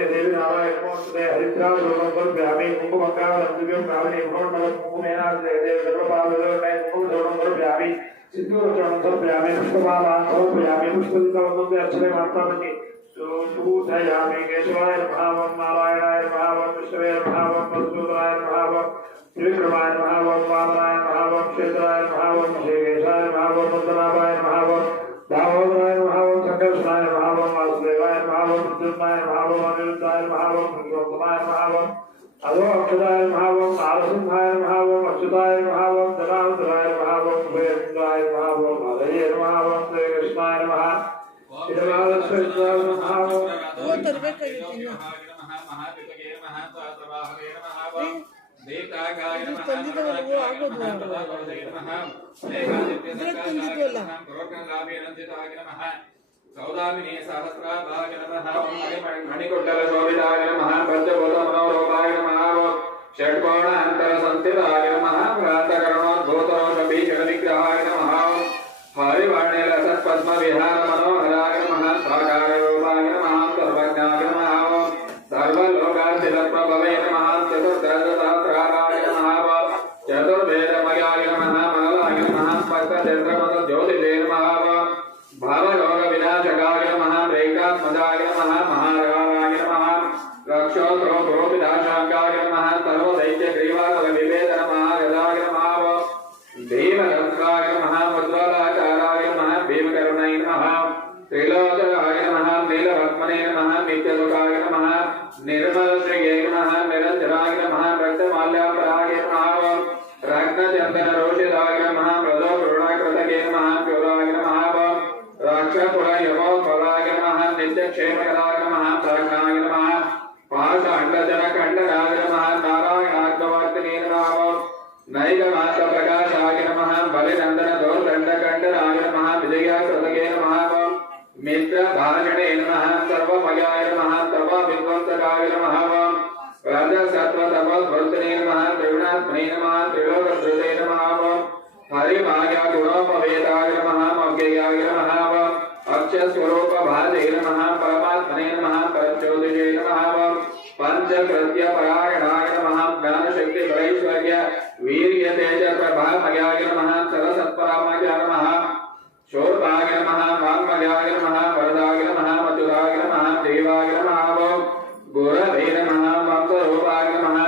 देवी नारायण हरिद्रा सिद्धूरचरणसर्पयामि पुष्पमालां समर्पयामि पुष्पदिकवन्दे अर्चने मात्रामि सूधयामि केशवाय नमः नारायणाय नमः विष्णवे नमः मधुसूदनाय नमः त्रिविक्रमाय नमः वामनाय नमः क्षेत्राय नमः श्रीकेशाय नमः पद्मनाभाय नमः दामोदराय नमः संकर्षणाय नमः वासुदेवाय नमः मृत्युंजयाय नमः अनिरुद्धाय नमः पुरुषोत्तमाय नमः अधो अक्षदाय नमः नारसिंहाय नमः अच्युताय नमः धनाधराय नमः भयेन्द्राय नमः हरये नमः श्रीकृष्णाय नमः इदमादश्वराय नमः वो तरबेक नमः महापितगे नमः तातवाहवे नमः देवतागाय नमः वो आगोद नमः मेघादित्य प्रोक्तगामे नंदिताय नमः सौदामिनी सहस्राभाय नमः मणिकुंडल शोभिताय नमः पंचभूत मनोरूपाय नमः षट्कोण अंतर संस्थिताय नमः भ्रातकरणोद्भूतरोषभीषण विग्रहाय नमः हरिवर्णिल सत्पद्म विहार मनोहराय नमः साकार रूपाय नमः सर्वज्ञाय नमः सर्वलोकार्चित प्रभवे नमः चतुर्दशसहस्राय नमः चतुर्वेदमयाय नमः मनलाय नमः स्पष्टचन्द्रमस ज्योतिषे नमः भावरोग विनाशकाय नमः रेखात्मजाय नमः महाराय नमः रक्षोत्रोपिदाशाकाय नमः सर्वदैत्यग्रीवाकल विभेदन महारजाय नमः भीमरत्नाय नमः मुद्गलाचाराय नमः भीमकरुणाय नमः त्रिलोचनाय नमः नीलरत्मने नमः नित्यसुखाय नमः निर्मलश्रिये नमः निरञ्जनाय नमः रक्तमाल्यापराय नमः रत्नचन्दनरोषिताय नमः मृदोपूर्णकृतये नमः प्यूराय नमः राक्षकुलयमोत्पलाय नमः नित्यक्षेमकराय नमः प्राज्ञाय नमः पाषाण्डजनकण्डनाय नमः नारायणात्मवर्तिने नमः नैकमात्रप्रकाशाय नमः बलिनन्दनदोर्दण्डकण्डनाय नमः विजयाकृतये नमः मित्रभाषणे नमः सर्वमयाय नमः तपविध्वंसकाय नमः रजसत्त्वतपस्वर्तिने नमः त्रिगुणात्मने नमः त्रिलोकधृते नमः हरिमाया गुणोपवेदाय नमः मव्ययाय नमः अक्षस्वरूपभाजे नमः परमात्मने नमः परज्योतिषे नमः पंचकृत्यपरायणाय नमः ज्ञानशक्तिबलैश्वर्य वीर्यतेज प्रभामयाय नमः सरसत्परामयाय नमः शोभाय नमः वाङ्मयाय नमः वरदाय नमः मधुराय नमः देवाय नमः गुरवे नमः वंशरूपाय नमः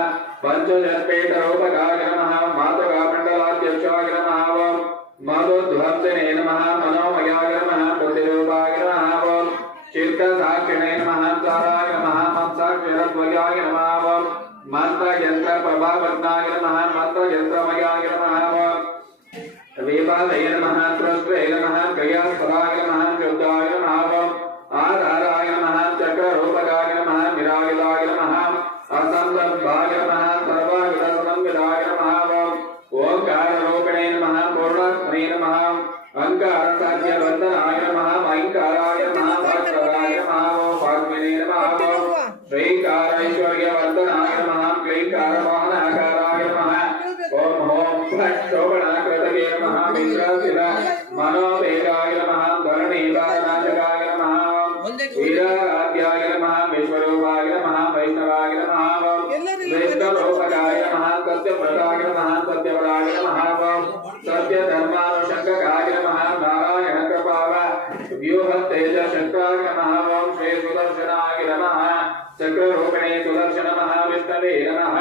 पंचजन्पेटरूपकाय नमः मातृकामण्डलाध्यक्षाय नमः मधुध्वंसने नमः मनोमयाय नमः बुद्धिरूपाय नमः चित्तसाक्षिणे नमः साराय नमः मंसाक्षरद्वयाय नमः मंत्रयन्त्रप्रभावज्ञाय नमः मंत्रयन्त्रमयाय नमः विपादये नमः स्रष्टे नमः क्रियास्पदाय नमः शुद्धाय नमः आधाराय नमः चक्ररूपकाय नमः विरागिताय नमः असंदर्भाय नमः सर्वविधसंविदाय नमः ओंकाररूपिणे नमः पूर्णात्मने नमः अंकारसाध्यवन्दनाय नमः ऐंकाराय नमः भास्कराय नमः वाग्मिने नमः श्रीकारैश्वर्यवर्धनाय नमः क्लीकारवाहनाकाराय नमः ओम होम फट् शोभनाकृतये नमः मित्राशिला मनोवेगाय नमः धरणीवारनाशकाय नमः वीराराध्याय नमः विश्वरूपाय नमः वैष्णवाय नमः विष्णुरूपकाय नमः सत्यव्रताय नमः सत्यवराय नमः सत्यधर्मानुशङ्ककाय नमः नारायणकृपाव व्यूहतेजशक्राय नमः श्री सुदर्शनाय नमः चक्ररूपिणे सुदर्शन महाविष्णवे नमः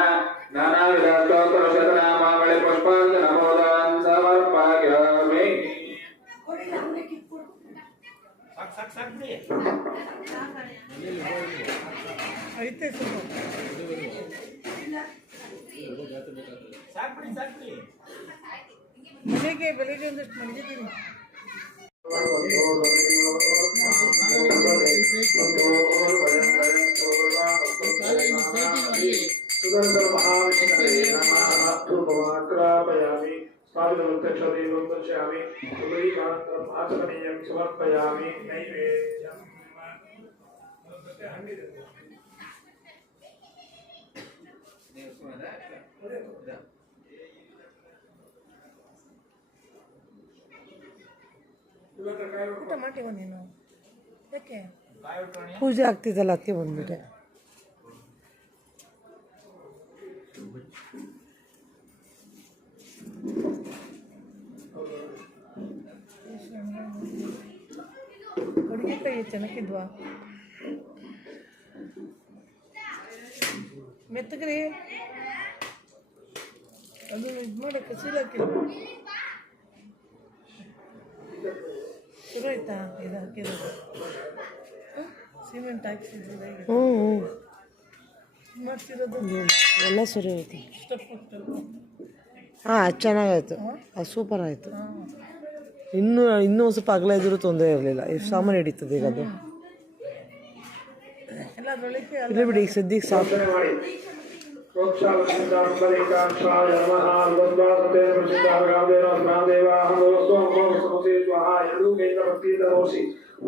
नानाविधस्तोत्रशतनामावळि पुष्पाञ्जनमोदान् समर्पयामि। ಬೆಳಿಗ್ಗೆ ಒಂದಷ್ಟು ಮಲಗಿದ್ದೀನಿ. सुदर्शन महाविष्णवे नमः धूपमाग्रापयामि स्वामिनवृक्षदेवं दर्शयामि सुगरीकान्तरम् आचरणीयं समर्पयामि नैवेद्यम् ಊಟ ಮಾಡಿವ ನೀನು ಯಾಕೆ ಪೂಜೆ ಆಗ್ತಿದ್ದಲ್ಲ ಅದಕ್ಕೆ ಬಂದ್ಬಿಟ್ಟೆ. ಅಡುಗೆಕಾಯಿ ಚೆನ್ನಾಗಿದ್ವಾ ಮೆತ್ತಗ್ರಿ ಅದು ಇದು ಮಾಡೋಕ್ಕೆ ಸೀಲಾಕಿಲ್ಲ ಶುರು ಆಯ್ತಾ ಇದು ಹಾಕಿರೋದು ಸಿಮೆಂಟ್ ಹಾಕ್ಸಿದ್ರೆ ಮಾಡ್ತಿರೋದು ಎಲ್ಲ ಸರಿ ಆಯಿತು. ಸ್ಟಫ್ ಹಾಕ್ತಲ್ವ ಹಾಂ ಅದು ಚೆನ್ನಾಗಾಯಿತು, ಅದು ಸೂಪರ್ ಆಯಿತು. ಇನ್ನೂ ಒಂದು ಸ್ವಲ್ಪ ಅಗಲ ಇದ್ರೂ ತೊಂದರೆ ಇರಲಿಲ್ಲ, ಎಷ್ಟು ಸಾಮಾನು ಹಿಡಿತದೆ ಈಗ ಅದು. ಎಲ್ಲ ಅದರೊಳಗೆ ಇಲ್ಲ ಬಿಡಿ, ಈಗ ಸದ್ಯಕ್ಕೆ ಸಾಕು.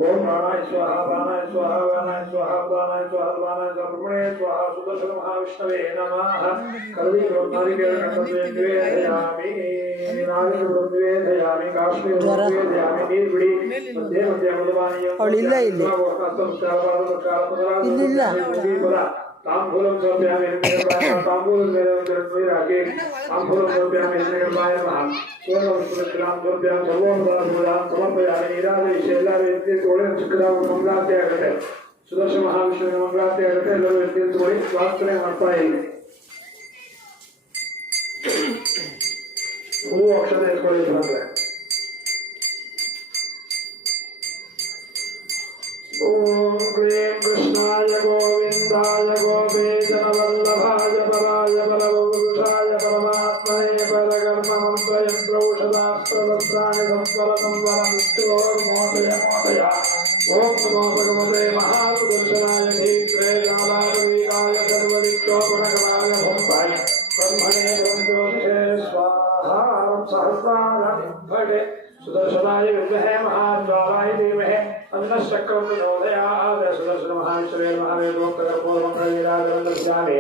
ओम प्राणाय स्वाहा प्राणाय स्वाहा प्राणाय स्वाहा प्राणाय स्वाहा प्राणाय ब्रह्मणे स्वाहा सुदर्शन महाविष्णवे नमः कलि ब्रह्मादिकेन निवेदयामि निवेदयामि काश्मीर निवेदयामि नीर्बिडी मध्य मध्य मधुबानीयं ಅವಳಿಲ್ಲ ಇಲ್ಲಿ ಇಲ್ಲಿಲ್ಲ. तांबूलं समर्पयामि तांबूलं मेरे आगे तांबूलं समर्पयामि निर्माय नमः स्वर्ण समर्पयामि सर्वोपचारं समर्पयामि निरादेशे ಎಲ್ಲರೂ ಎತ್ತಿ ತೋಳೆ ಚಿಕ್ಕದಾಗಿ ಮಂಗಳಾರತಿ ಆಗುತ್ತೆ. ಸುದರ್ಶನ ಮಹಾವಿಷ್ಣುವಿನ ಮಂಗಳಾರತಿ ಆಗುತ್ತೆ. ಎಲ್ಲರೂ ಎತ್ತಿ ತೋಳಿ ಪ್ರಾರ್ಥನೆ ಮಾಡ್ತಾ ಇಲ್ಲಿ ಹೂವು ಅಕ್ಷತೆ ಎತ್ಕೊಳ್ಳಿ ಬಂದ್ರೆ ओम क्लीं कृष्णाय गोविंदाय गोपेशनवल्लभाय पराय परमपुरुषाय परमात्मने परकर्ममन्त्रयन्त्रौषधास्त्रवस्त्राणि संस्वरसंवरमृत्योर्मोदय मोदय ओम नमो भगवते महासुदर्शनाय धीत्रे कालावीराय सर्वविद्योगुणकराय भूताय ब्रह्मणे ब्रह्मोदये स्वाहा सहस्राणि सुदर्शनाय विद्महे महाद्वाराय धीमहि अन्नश्चक्रं प्रचोदयात् सुदर्शन महाविष्णवे महावेदोक्तकर्पूरमङ्गलवीराजनन्दस्यामि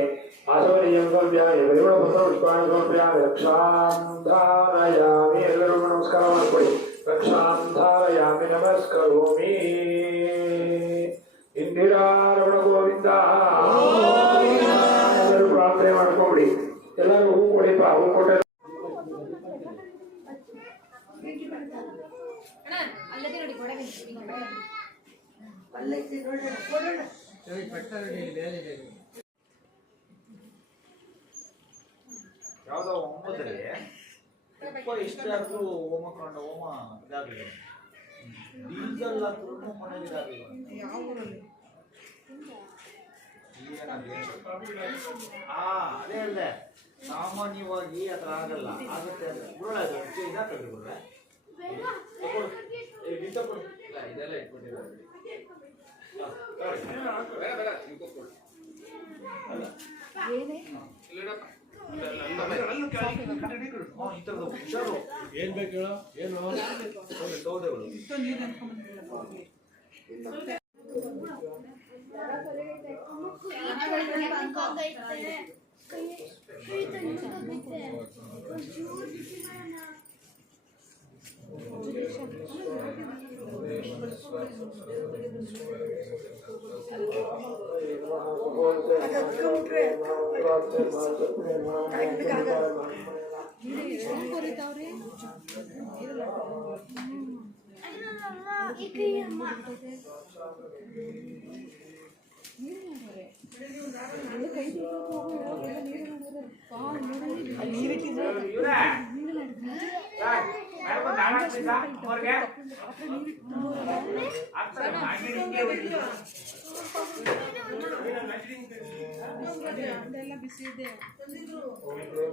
आसवनीयं समर्पयामि परिमलपत्रपुष्पाणि समर्पयामि रक्षां धारयामि ಎಲ್ಲರೂ ನಮಸ್ಕಾರ ಮಾಡಿಕೊಳ್ಳಿ रक्षां धारयामि नमस्करोमि ಇಂದಿರಾರಮಣ ಗೋವಿಂದ ಎಲ್ಲರೂ ಪ್ರಾರ್ಥನೆ ಮಾಡ್ಕೊಂಬಿಡಿ ಎಲ್ಲರೂ ಹೂ ಕೊಡಿಪ್ಪ ಹೂ ಕೊಟ್ಟೆ ಯಾವುದೋ ಒಂಬತ್ತರಲ್ಲಿ ಉಪ್ಪ ಎಷ್ಟಾದ್ರೂ ಹೋಮ ಕೊಂಡ ಹೋಮ ಇದಾಗಲಿಲ್ಲ, ಡೀಸೆಲ್ ಹಾಕಿದ್ರು ಮನೆಗೆ ಇದಾಗಲಿಲ್ಲ. ಅದೇ ಹೇಳಿದೆ, ಸಾಮಾನ್ಯವಾಗಿ ಆ ಥರ ಆಗಲ್ಲ, ಆಗುತ್ತೆ. ಗುರುಳಾಯ್ತು ಇದಾಗ್ತದೆ ಗುರುಳೆ ಇದೆಲ್ಲ ಇಟ್ಕೊಂಡಿರೋದು ಹುಷಾರು. ಏನ್ ಬೇಕು ಹೇಳೋ, ಏನು ಸೌದೆಗಳು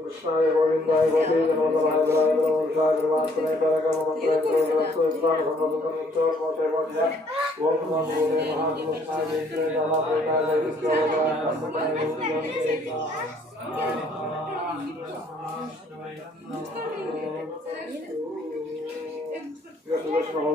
कृष्णाय गोविंदाय गोपेशनवल्लभाय परमपुरुषाय परमात्मने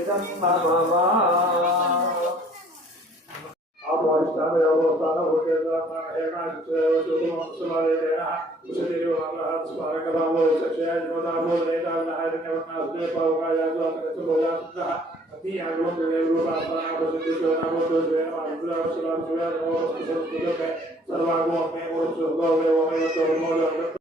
इदं नमः आपोष्टान योगोस्तान भूतेन्द्रात्मान हेणाक्षरेव सुगमंसुलादेना कुशतिरिवालः स्मारकभावो सक्षया जीवदाभो दयितालहारिण्यवर्णास्ते पावकायाजुआतकसुभोजासुद्धः अति आगमन्तदेवरूपात्मनाभसिद्धिश्वनाभोद्वेन माधुरावशलाभुया नमोस्तुते सर्वागो मे मूर्च्छुर्गो वेवमेव तोर्मोदः